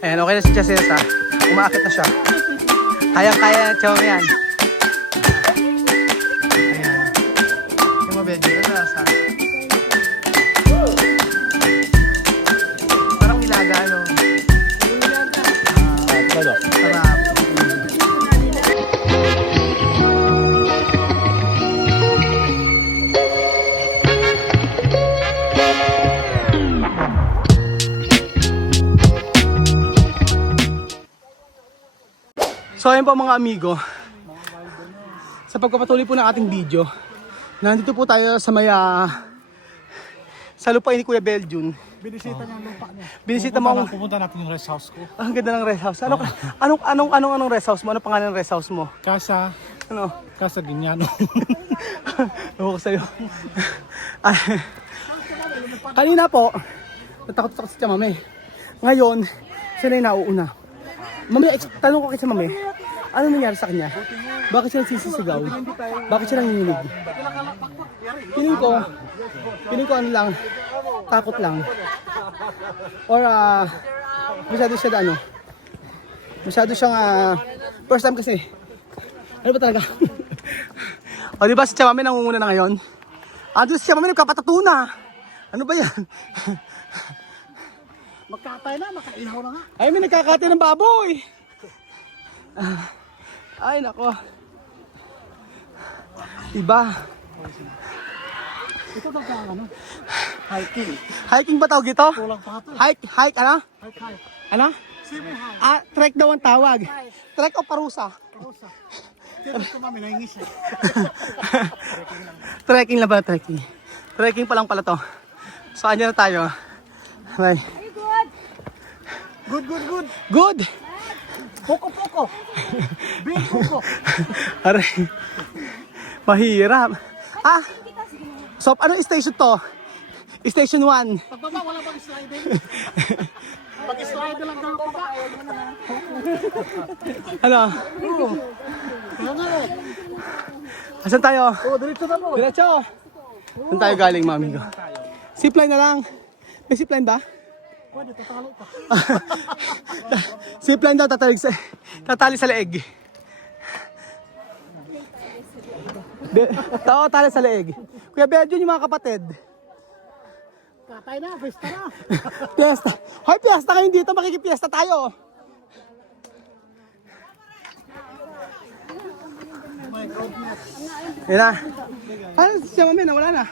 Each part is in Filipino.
Ayan, okay na si Jacesa. Umaakit na siya. Kaya-kaya na Chama yan. Ayan. Yung mabedyo na nasa. Parang nilaga, ano? Sarap. So ayun po mga amigo, sa pagpapatuloy po ng ating video, nandito po tayo sa sa lupain ni Kuya Beljun. Binisita niya ang lupa niya. Binisita mo ang... Pupunta natin yung rest house ko. Ang ganda ng rest house. Anong rest house mo? Ano pangalan ng rest house mo? Casa Ginyano. Ewan ko sa'yo. Kanina po, natakot si Chamame. Ngayon, siya na yung nauuna. Mami, tanong ko kay sa Mami, ano nangyari sa kanya? Bakit siya nagsisisigaw? Bakit siya nanginginig? Piling ko ano lang, takot lang. Or masyado siya masyado siyang first time kasi. Ano ba talaga? O diba si Chamame nangunguna na ngayon? Ando si Chamame nagkapatato na. Ano ba yan? Magkatay na, makaihaw na nga. Ay, may nagkakatay ng baboy. Ay, nako. Iba. Ito daw ang ano? Hiking. Hiking ba tawag ito? Kulang pa ito. Hike, ano? Hike. Ano? Simo hike. Trek daw ang tawag. Trek o parusa? Karusa. Kaya ko mami, nahingis eh. Trekking lang ba? Trekking. Trekking pa lang pala to. So, andyan na tayo. Bye. Good. Good! Poko. Big poko. Aray. Mahirap. So, anong station to? Station 1. Pagbaba, wala pang sliding. Pag-slide lang daw ako ba? Ano? Kaya nga eh. Asan tayo? Diretso na po. Diretso! Saan tayo galing, mga amigo? Zipline na lang. May zipline ba? Pwede, tatalo pa. Zipline daw, tatali sa leeg. Tali sa leeg. Kuya Beljun, yung mga kapatid. Katay na, pista na. Fiesta. Hoy, fiesta kayo dito, makikipiesta tayo. Yan na. Ano siya mami, nawala na.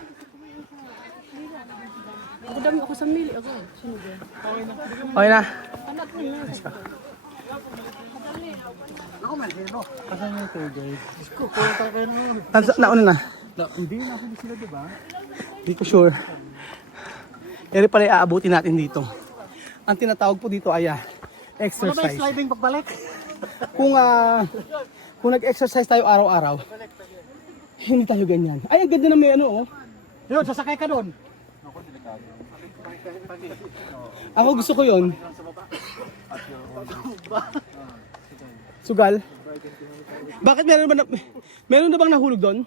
Dami ako sa mili ako. Okay na. Ako man, hero. Kasan yung tour guide? Ko, kulang tayo kayo naman. Nauna na. Hindi na ako sila, diba? Hindi ko sure. Eri pala aabutin natin dito. Ang tinatawag po dito ay Ano ba yung exercise. sliding pagbalik? Kung nag-exercise tayo araw-araw, hindi tayo ganyan. Ay, ang ganda na may ano, oh. Yun, sasakay ka doon. Ako gusto ko yun. Sugal? Bakit meron na bang nahulog doon?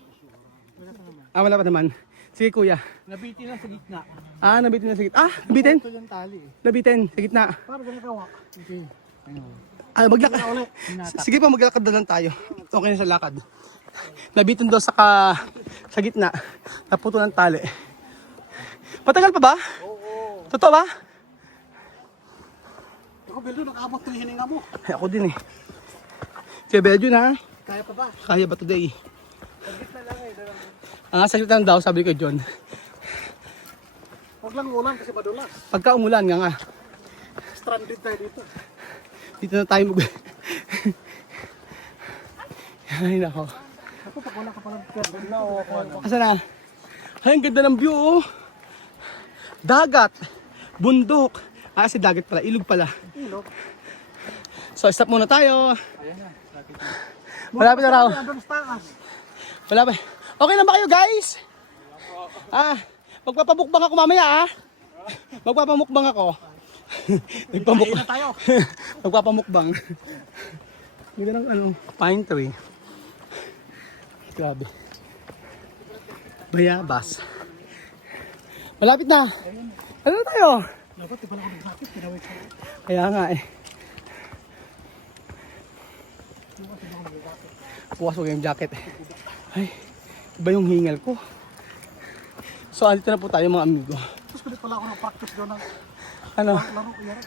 Wala pa naman. Sige kuya. Nabitin na sa gitna. Nabitin na sa gitna. Nabitin? Ito yung tali eh. Nabitin sa gitna. Para ganun kawak. Okay. Maglakad. Sige pa, maglakad na lang tayo. Okay na sa lakad. Nabitin daw sa gitna. Naputo ng tali. Matagal pa ba? Oo. Totoo ba? Ako, Beldo, nakabot ng hininga mo. Ay, ako din eh. Kaya Beljun ha? Kaya pa ba? Kaya ba today? Sa gitna lang daw, sabi ko John. Huwag lang ulan kasi madulas. Pagka umulan nga. Stranded tayo dito. Dito na tayo Ay, nako. Ako, pag wala ka palang pwede na o ako ano. Asa na? Ay, ang ganda ng view oh. Dagat. Bundok. Kasi dagat pala. Ilog pala. Ilog. So, stop muna tayo. Ayan na. Malapit na raw. Andun sa taas. Malapit. Okay na ba kayo guys? Magpapamukbang ako mamaya Magpapamukbang ako. Nagpamukbang na tayo. Magpapamukbang. Ganda ng pine tree. Grabe. Bayabas. Malapit na. Ano na tayo? Dapat, di pala ako naghakit. Pinawit ko. Kaya nga eh. bukas huwag yung jacket. Ay, iba yung hingal ko. So, andito na po tayo mga amigo. Tapos kulit pala ako ng practice doon ng Ano? laro ko yan.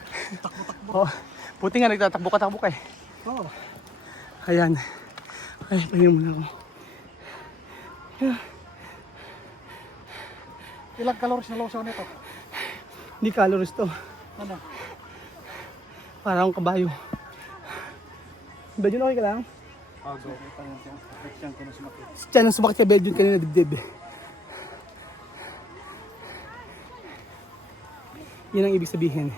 Takbo-takbo. Oh, buti nga nagtatakbo ka eh. Oo. Ayan. Ay, pahinga muna ako. Ilang calories na lotion nito? Hindi calories to. Ano? Para akong kabayo. Bedyon, okay ka lang? Go. Reflection ko na sumakit. Diyan ang sumakit sa Bedyon kanina dibdib. Yan ang ibig sabihin.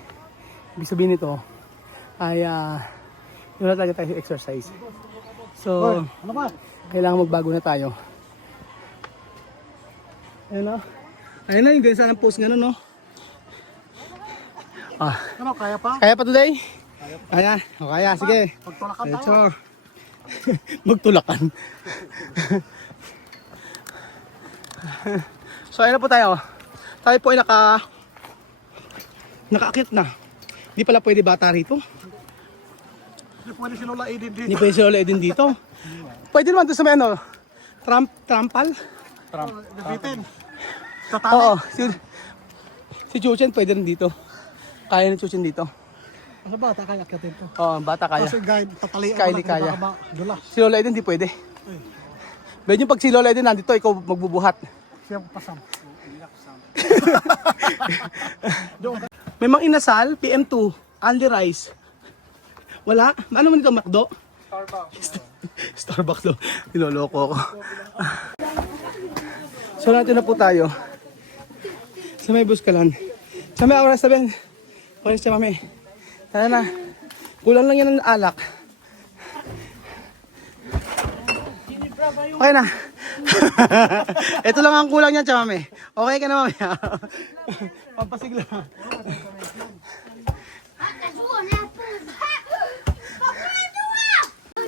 Ibig sabihin nito ay wala talaga tayo exercise. So, Ano ba? kailangan magbago na tayo. Ayun o. Ayun na yung ganun sana ang post nga no. Ah, Ano, kaya pa? kaya pa today? Kaya? O kaya, sige. Pagtulakan tayo. Diretso. Magtulakan. So ayun na po tayo. Tayo po ay nakaakit na. Hindi pala pwede bata rito. Hindi pwede si Lola Edith dito. Hindi pwede si Lola din dito. Pwede naman doon sa may ano, trampal. Bitin. Tatali. Oo, si Chuchen pwede rin dito. Kaya ni Chuchen dito. Ano ba? Kaya akitin to. Oo, bata kaya. Kasi guide, tatali ako Kylie na, kaya. baka dulas. Si Lola Eden hindi pwede. Medyo pag si Lola Eden nandito, ikaw magbubuhat. Siya ko pasam. May mga inasal, PM2, only rice. Wala? Ano man ito, McDo? Starbucks daw. Niloloko ako. So natin na po tayo. Sa may Buskalan. Sa may oras sabihin. Pwede siya mami. Tara na. Kulang lang yan ng alak. Okay na. Ito lang ang kulang niyan, mami. Okay ka na, mami. Pampasigla.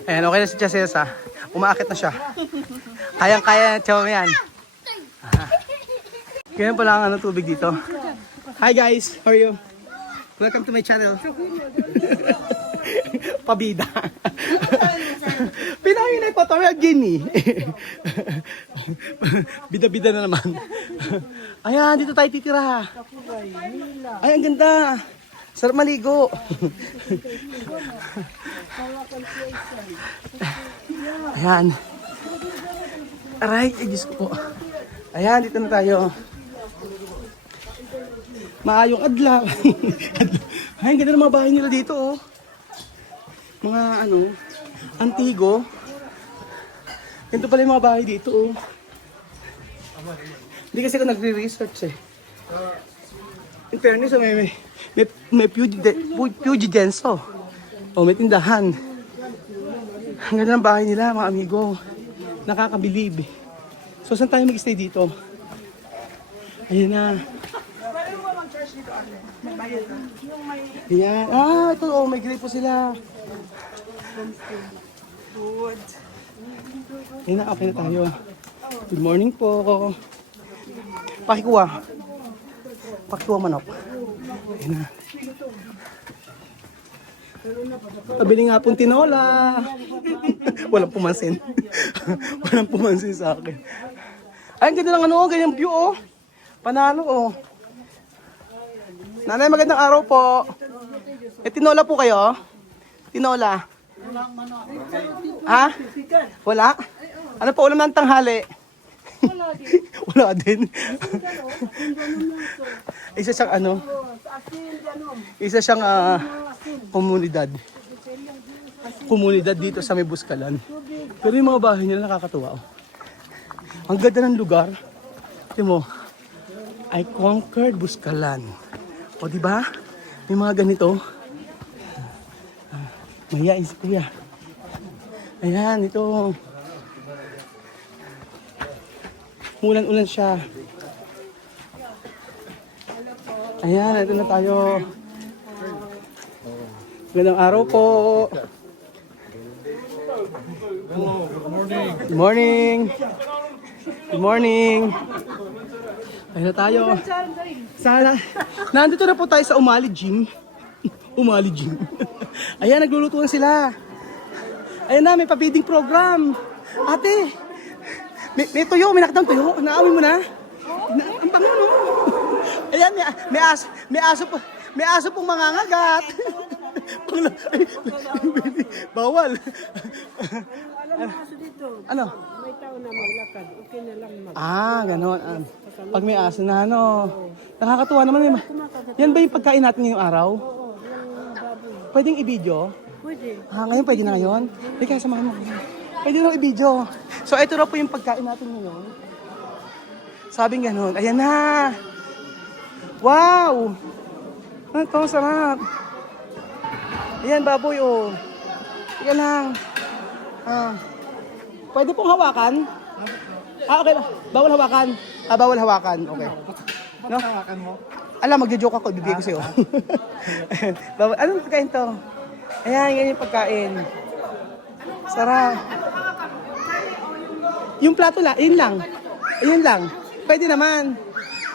Ayan, okay na si Chasesa. Umaakit na siya. Kayang-kaya na siya yan. Ganyan pala ang ano, tubig dito. Hi guys, how are you? Welcome to my channel. Pabida. Pinahinay pa tayo at Jenny. Bida-bida na naman. Ayan, dito tayo titira. Ay, ang ganda. Sarap maligo. Ayan. Aray, ay Diyos ko po. Ayan, dito na tayo. Maayong adlaw. Ay, ang ganda ng mga bahay nila dito, oh. Mga ano, antigo. Ganito pala yung mga bahay dito, oh. Hindi kasi ako nagre-research eh. In fairness, oh, may Pugidenso. Oh, may tindahan. Ang ganda ng bahay nila, mga amigo. Nakakabilib. So, saan tayo mag-stay dito? Ayan na. Ayan. Ah, ito. Oh, may gripo sila. Ayan na, okay na tayo. Good morning po. Pakikuha. Pakikuha manok. Ayan na. Pabili nga pong tinola. Walang pumansin. Walang pumansin sa akin. Ay, ang ganda ng ano, ganyang view, oh. Panalo, oh. Nanay, magandang araw po. Eh, tinola po kayo? Tinola. Ha? Wala? Ano po ulam ng tanghali? Wala din. Isa siyang ano? Isa siyang komunidad. Komunidad dito sa may Buskalan. Pero yung mga bahay nila nakakatuwa. Oh. Ang ganda ng lugar. Tingnan mo. I conquered Buskalan. O di ba? May mga ganito. Mahihain si kuya. Ayan, ito. Ulan-ulan siya. Ayan, ito na tayo. Magandang araw po. Good morning. Good morning. Ayun na tayo. Sana. Nandito na po tayo sa Umali Gym. Umali Gym. Ayan, naglulutuan sila. Ayan na, may pa-feeding program. Ate, may tuyo, may nakitang tuyo. Naamoy mo na? Ang bango, no? Ayan, may aso pong mangangagat. Bawal. Alam mo kasi dito, Ano? may tao na maglakad. Okay na lang mag. Ganon. Pag may aso na, ano. Nakakatuwa naman. Yan ba yung pagkain natin ngayong araw? Oo, yung baboy. Pwedeng i-video? Pwede. Ngayon pwede na ngayon? Hindi kaya samahan mo. Pwede na i-video. So, ito na po yung pagkain natin ngayon. Sabing ganun. Ayan na! Wow! Ano to? Sarap! Ayan, baboy, oh. Ayan lang. Pwede pong hawakan? Okay lang. Bawal hawakan? Bawal hawakan. Okay. No? Hawakan mo. Alam, magjo-joke ako. Ibibigay ko sa'yo. Bawal. Anong pagkain to? Ayan, yan yung pagkain. Sarap. Yung plato lang, yun lang. Ayun lang. Pwede naman.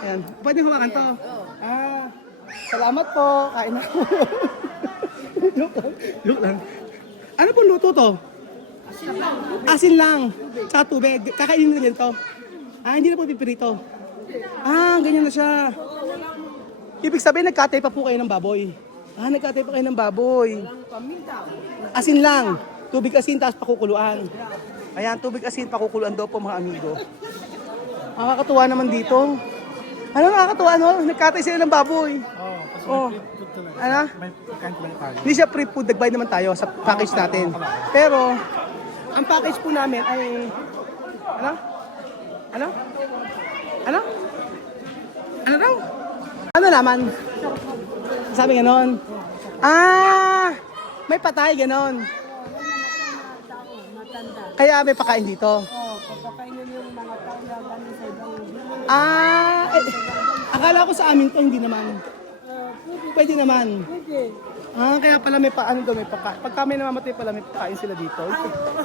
Ayan. Pwede hawakan to. Salamat po. Kain ako. Look lang. Ano pong luto to? Asin lang. Sa tubig. Kakainin na rin to. Hindi na po pipirito. Ganyan na siya. Ibig sabihin, nagkatay pa po kayo ng baboy. Nagkatay pa kayo ng baboy. Asin lang. Tubig asin, tapos pakukuluan. Ayan, tubig asin, pakukuluan daw po mga amigo. Nakakatuwa naman dito. Ano nakakatuwa, no? Nagkatay sila ng baboy. Oh. Ano? May pagkain ba tayo? Hindi siya free food, nagbayad naman tayo sa package natin. Pero, ang package po namin ay... Ano? Ano? Ano? Ano daw? Ano naman? Sabi ganon. May patay ganon. Matanda. Kaya may pakain dito. Pagkakainin yung mga tao na galing sa ibang Akala ko sa amin to, hindi naman. Pwede naman. Pwede. Kaya pala may paano daw, may pagkain. Pagka may namamatay pala, may pagkain sila dito.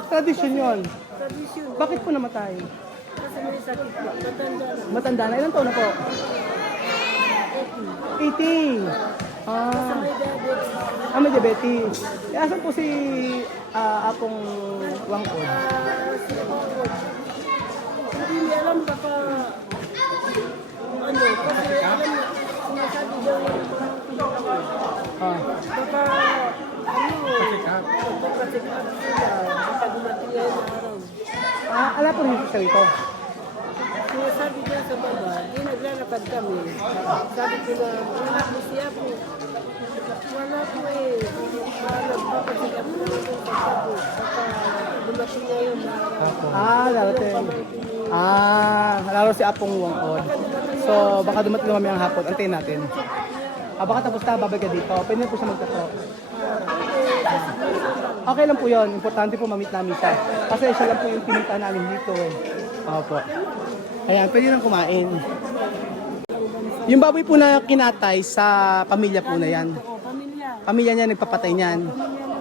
Tradisyon yun. Tradisyon. Bakit po namatay? Kasi may sakit po. Matanda na. Matanda na. Ilang taon na po? 80. May diabetes. May diabetes. Asan po si Apong Wangkod? Hindi alam baka ano, kasi alam niya, sinasabi daw yung mga pinakaw. Baka magpapacheck up sila, baka dumating ngayon na araw. Ala po rin siya rito. Sinasabi niya sa baba, di naglalakad kami. Sabi ko na, wala po siya po. Wala po eh. Nagpapacheck up na lang yung pagkabo. Baka dumating ngayon na araw. Darating. Lalo si Apong Wangkod. So, baka dumating naman ang hapon. Antayin natin. Baka tapos na, babay ka dito. Pwede na po siya magtato. Okay lang po yun. Importante po mamit namin siya. Kasi siya lang po yung pinuntahan namin dito. Opo. Ayan, pwede nang kumain. Yung baboy po na kinatay sa pamilya po na yan. Oo, pamilya. Pamilya niya nagpapatay niyan.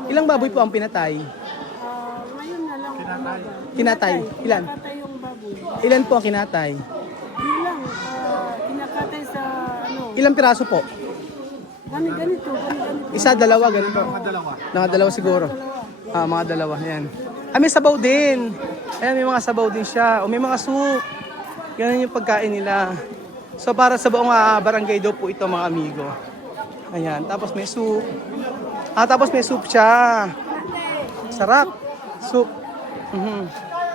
Ilang baboy po ang pinatay? Ngayon na lang umaga. Kinatay? Ilan? Kinakatay yung baboy. Ilan po ang kinatay? Yun lang, kinakatay sa ano, Ilang piraso po? ganito. Isa, dalawa, ganun po. Mga dalawa siguro. Mga dalawa, yan. May sabaw din. Ayan, may mga sabaw din siya. O may mga soup. Ganun yung pagkain nila. So para sa buong barangay daw po ito mga amigo. Ayan, tapos may soup. Tapos may soup siya. Sarap. Soup.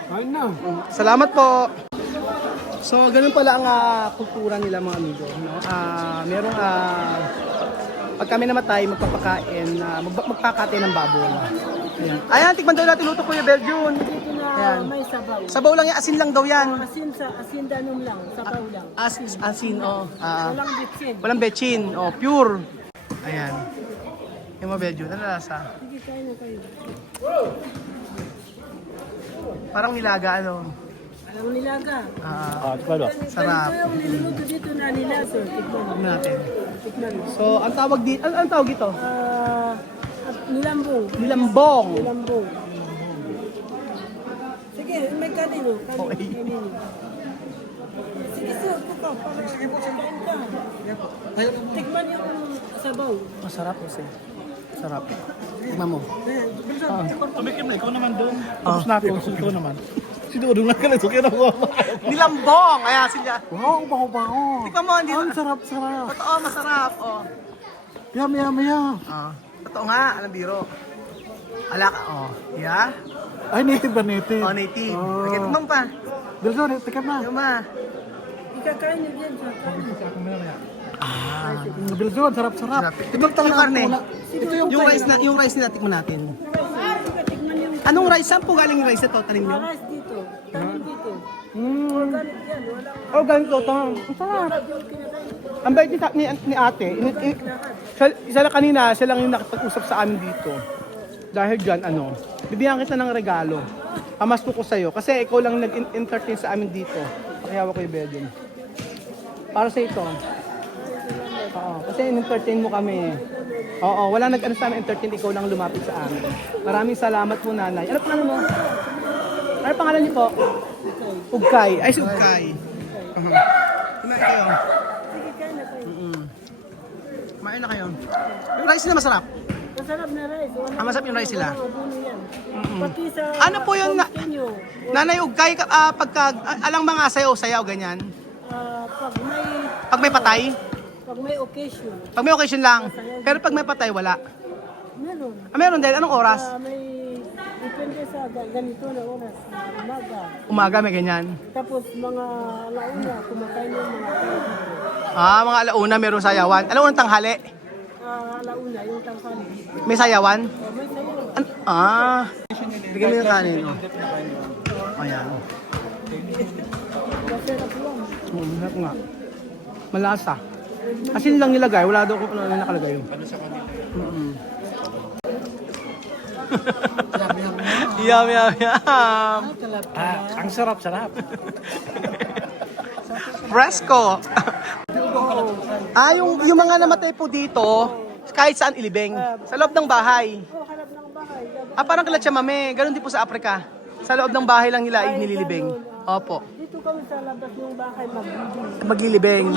Kain na. Salamat po. So, ganun pala ang kultura nila mga amigo. No? Merong pag kami namatay, magpapakain, magpakatay ng baboy. Ayan. Ayan, tikman daw natin luto po yung Belgian. Dito na Ayan. may sabaw. Sabaw lang yan, asin lang daw yan. Asin danom lang, sabaw lang. Asin, oh. Walang bitsin. Walang bechin, oh, pure. Ayan. Yung mga Belgian, ano lasa? Sige, kain na kayo. Parang nilaga, ano. Alam nilaga. Sarap. Ito yung niluluto dito na nila, sir. Tikman. Tignan natin. Tikman. So, ang tawag dito, ang tawag dito? Nilambong. Nilambong. Nilambong. Sige, may kanin, oh. Kanin. Okay. Kanin. Sige, sir. Buka. Para kain ka. Tikman yung sabaw. Masarap kasi. Sarap. Tignan mo. Tumikim na, ikaw naman doon. Tapos na ako, ikaw naman. Sinuro na ka na, so kaya nakuha mo. Nilambong! Ayan sila. Wow, baho-baho. Tignan mo, hindi Ang sarap-sarap. Totoo, masarap. Oh. Yum, yum, yum. Totoo nga, alam biro. Alak, oh. Yeah? Ay, native ba native? Oh, native. Oh. Okay, tignan pa. Bilson, tikam na. Yung ma. Ikakain niyo dyan sa Bilson, sarap-sarap. Tignan yung karne. Ito Yung rice nila, tikman natin. Anong rice? Saan po galing yung rice na to? Tanim nyo? Rice dito. Tanim dito. Mm. Organic yan. Walang Oh, ganito to. Ang sarap. Ang bait ni ate. Isa lang kanina, siya lang yung nakipag-usap sa amin dito. Dahil dyan, bibigyan kita ng regalo. Pamasko ko sa'yo. Kasi ikaw lang nag-entertain sa amin dito. Pakihawa ko yung bedroom. Para sa ito. Oo, kasi in-entertain mo kami. Oo, wala nag-ano sa amin entertain, ikaw lang lumapit sa amin. Maraming salamat po, nanay. Ano pangalan mo? Ano pangalan niyo po? Ugkay. Ay, si Ugkay. Kumain kayo. sige kain na kayo. Kumain na kayo. Yung rice nila masarap. Masarap na rice. Masarap yung rice sila. Walang abuno yan. Pati sa Ano po yun na- homestay nyo, Nanay Ugkay, alang mga sayaw-sayaw, ganyan. pag may Pag may patay, occasion, pag may occasion lang. Pero pag may patay, wala. meron. Meron din. Anong oras? May depende sa ganito na oras, umaga. Umaga, may ganyan. Tapos mga alauna, kumakain yung mga tao. Mga alauna, meron sayawan. Alauna tanghali, Alauna, yung tanghali. may sayawan. May sayo. Bigyan mo yung kanin. Ayan. Masarap yan. Masarap nga. Malasa. Asin lang nilagay, wala daw kung ano na nakalagay. Yum, yum, yum. Ang sarap-sarap. Fresco. Yung mga namatay po dito, kahit saan ilibing. Sa loob ng bahay. Harap ng bahay. Parang kalat siya, mame. Ganon din po sa Africa. Sa loob ng bahay lang nila inililibing. Opo. Dito kami sa labas ng bahay maglibing. Maglilibing.